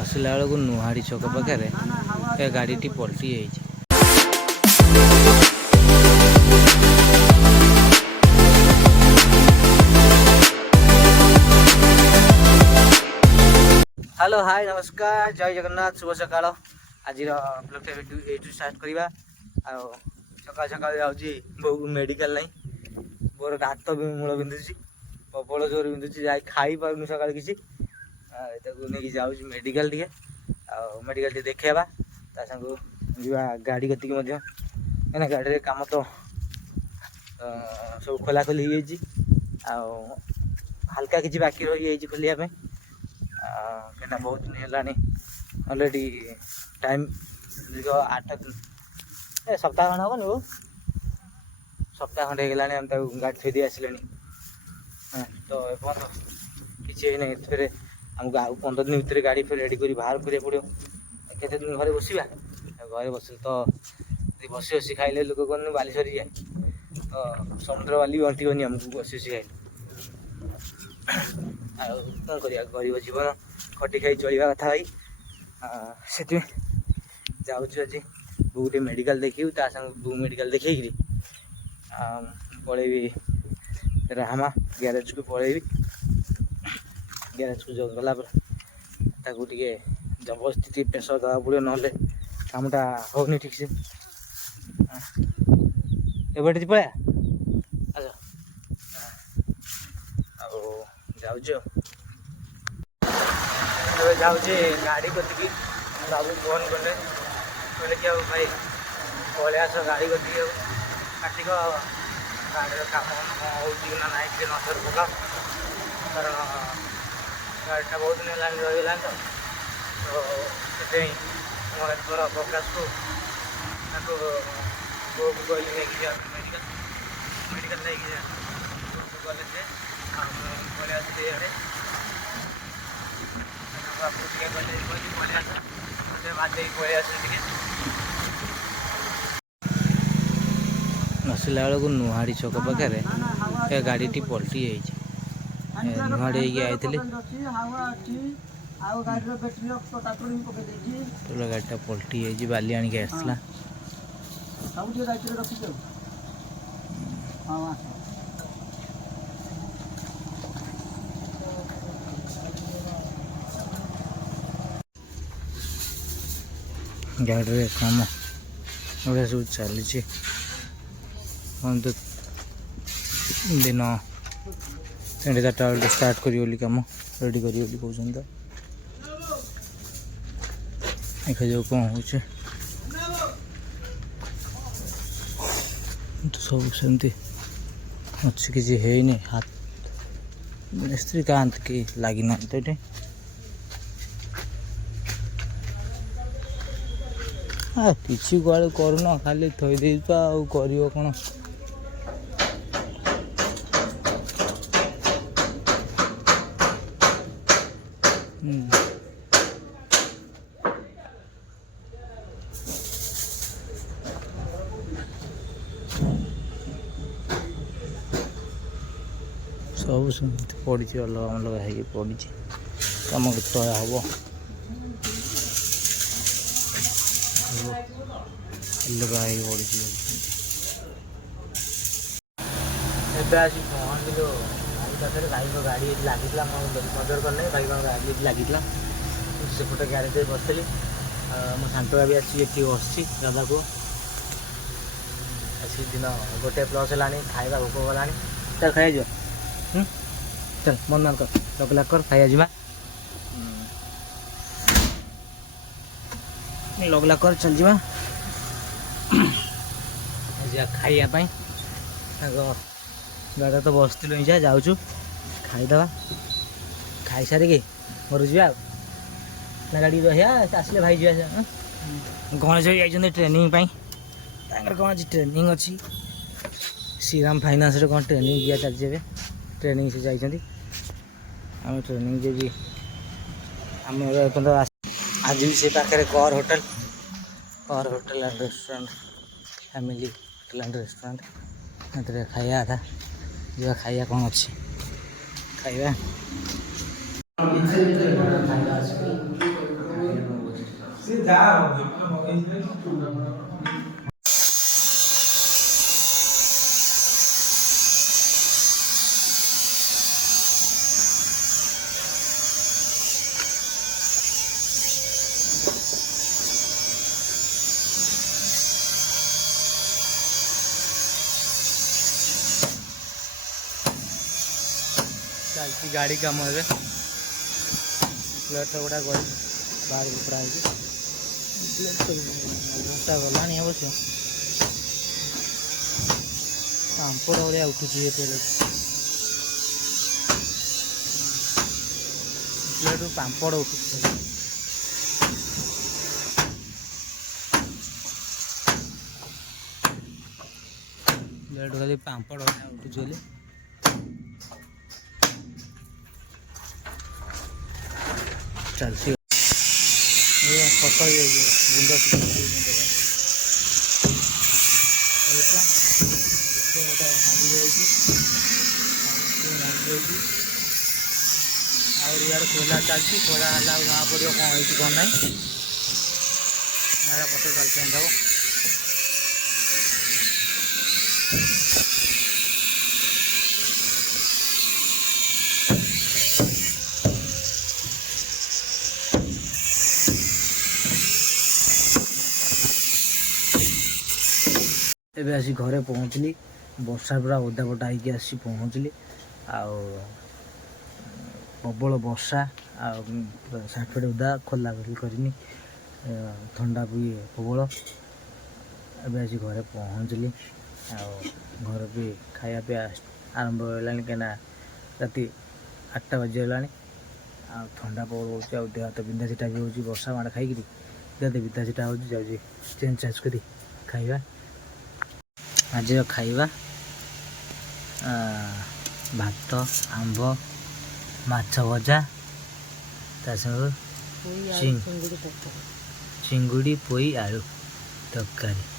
ଆସିଲା ବେଳକୁ ନୁହାଡ଼ି ଛକ ପାଖରେ ଏ ଗାଡ଼ିଟି ପଲଟି ଯାଇଛି। हेलो हाय नमस्कार जय जगन्नाथ शुभ सकाळ आज ब्लॉग एठू स्टार्ट करवा सकाल सकाल जाऊँगी बो मेडिकल नहीं मोर हाथ मूल बिंधुची प्रबल जोर बिंधुची जा खाई पारुनी सकाल किसी नहीं जाऊँ मेडिकल टे मेडिकल टे देखा संग जा गाड़ी गति कहना गाड़ी कम तो सब खोला खोली हल्का किसी बाकी रही खोलिया कहीं बहुत दिन है अलरेडी टाइम 8 सप्ताह खंड हम वो सप्ताह खंडे होगा गाड़ी थी दी आसिले तो किसी ना फिर आमको आउ 15 दिन भितर गाड़ी फिर रेडी कर बाहर करा पड़ो केते दिन घरे बसवा घरे बस तो बसी बसी खाइले लोक कहने बाली सरी जाए तो समुद्र बाली भी अंटिबनी आमको बसी बसी खाइले कौन कर गरीब जीवन खटी खाई चलवा कथा भाई से जाऊँ आज बूटे मेडिकल देखी बू मेडिकल देखी पलैबी रामा ग्यारेज को पलैबी ग्यारेज को जो गला टे जबरदस्ती प्रेसर दवा पड़ो ना कामटा होनी ठीक से एबटे पड़ा अच्छा जाऊँ जाऊँ गाड़ी कति बाबू फोन कले कहले कि भाई पलि आस गाड़ी कति काटिक गाड़ी कम होना ना नजर पका कारण गाड़ीटा बहुत दिन रहीगला तो मोर प्रकाश को बो को कहली नहीं मेडिकल मेडिकल नहीं गले से पलि आसते बापू टे पलि आस बाजे पलि आस आसला बेलू नुहाड़ी छक पाखे गाड़ी पलटि नुहाड़ी आई गाड़ीटा पलटि बाली आणिक आसला गाड़ी कम गुड़ा सब चली तो दिन 4टा बेल स्टार्ट करी कम रेडी करी कहते देखा जाऊ कौन हो तो सब सेमती अच्छी किसी है नहीं हाथ मिस्त्री का हाथ के लगी ना तो ये किसी कुआड़े करूना खाली थई तो आउ कर कौन सब सेमती पड़ी अलग अलग हो पड़ी कम केत हम अलग पड़ी आज पहुँचलु भाई पाखे भाई को गाड़ी लगी नजर करना भाई को गाड़ी लगी सेपटे ग्यारेज बसली मो सांटवा भी आसी बस दादा को आसी दिन 1+ है खाଇବା भोक गला चल खाई जा चल मन मान कर लगला कर खाई जा लगला कर चल जा खाइबाई गाड़ा तो बसलु ही जाऊँ खाईदे खाई सारिकी घर जा ना गाड़ी रहा आसले भाई जा गणेश भाई जाइए ट्रेनिंग कौन आज ट्रेनिंग अच्छी श्रीराम फाइनान्स कौन ट्रेनिंग दिया चलती ट्रेनिंग से जाइए आम ट्रेनिंग देवी आम आज भी से पाखे कर hotel and restaurant family hotel and restaurant खाया था जा खाया कौन अच्छी खाଇବା ଚାଲିଛି ଗାଡ଼ି କାମ ଏବେ ପ୍ଲେଟ୍ ଗୁଡ଼ା ଗଳି ବାହାର ପୁରା ହେଇଛି ଅବସ୍ଥା ଗଲାଣି ଅବଶ୍ୟ ପାମ୍ପଡ଼ ଭଳିଆ ଉଠୁଛି ଏ ପ୍ଲେଟ୍ରୁ ପାମ୍ପଡ଼ ଉଠୁଛି ପ୍ଲେଟ୍ ଖାଲି ପାମ୍ପଡ଼ ଭଳିଆ ଉଠୁଛି ବୋଲି ଚାଲିଛି ଫଟୋ ହେଇଯାଇଛି ଗୁଣ୍ଡ ଗୋଟେ ଭାଙ୍ଗି ଯାଇଛି ଆଉ ଇଆଡ଼େ ଖୋଲା ଚାଲିଛି ଖୋଲା ହେଲା ଆଉ ଜଣା ପଡ଼ିବ କ'ଣ ହେଇଛି କ'ଣ ନାହିଁ ଫଟୋ ଚାଲିଛି ଏମିତି ହେବ ଏବେ ଆସି ଘରେ ପହଞ୍ଚିଲି ବର୍ଷା ପୁରା ଓଦା ପଟା ହେଇକି ଆସି ପହଞ୍ଚିଲି ଆଉ ପ୍ରବଳ ବର୍ଷା ଆଉ ସାର୍ଟ ଫ୍ୟାଟ୍ ଓଦା ଖୋଲା ଖୋଲି କରିନି ଥଣ୍ଡା ବି ପ୍ରବଳ ଏବେ ଆସି ଘରେ ପହଞ୍ଚିଲି ଆଉ ଘରେ ବି ଖାଇବା ପିଇବା ଆରମ୍ଭ ହେଲାଣି କାହିଁକିନା ରାତି 8ଟା ବାଜିଗଲାଣି ଆଉ ଥଣ୍ଡା ପ୍ରବଳ ହେଉଛି ଆଉ ଦେହ ହାତ ବିନ୍ଧା ଛିଟା ବି ହେଉଛି ବର୍ଷା ମାଡ଼ ଖାଇକିରି ଦେହ ହାତ ବିନ୍ଧା ଛିଟା ହେଉଛି ଯାଉଛି ଚେଞ୍ଜ ଚାଞ୍ଜ କରି ଖାଇବା ଆଜିର ଖାଇବା ଭାତ ଆମ୍ବ ମାଛ ଭଜା ତା ସାଙ୍ଗରେ ଚିଙ୍ଗୁଡ଼ି ପୋଇ ଆଳୁ ତରକାରୀ